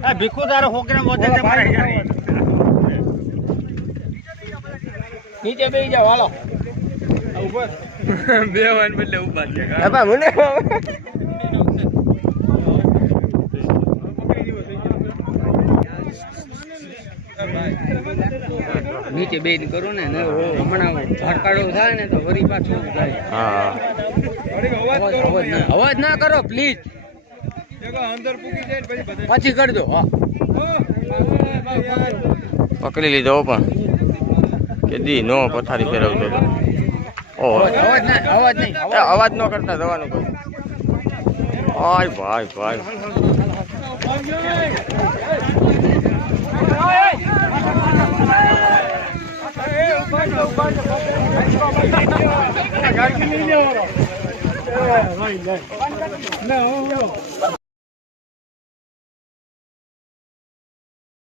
આ ભીખુ તારો છોકરા મોઢે છે મારા નીચે બેસી જાઓ હાલો. બે વાન બદલે ઊભા છે બાપા મને નીચે બેન કરું ને હમણાં ભડકાડો થાય ને તો વરી પાછું હા. અવાજ ના કરો પ્લીઝ પછી કરજો હા. પકડી લીધો પણ. કે દી નો પથારી ફેરવતો હતો ઓહો. અવાજ ના અવાજ નહીં. અવાજ ન કરતા જવાનું કહું ભાઈ ભાઈ ભાઈ. ગાડી લઈ લેવાનો ના હું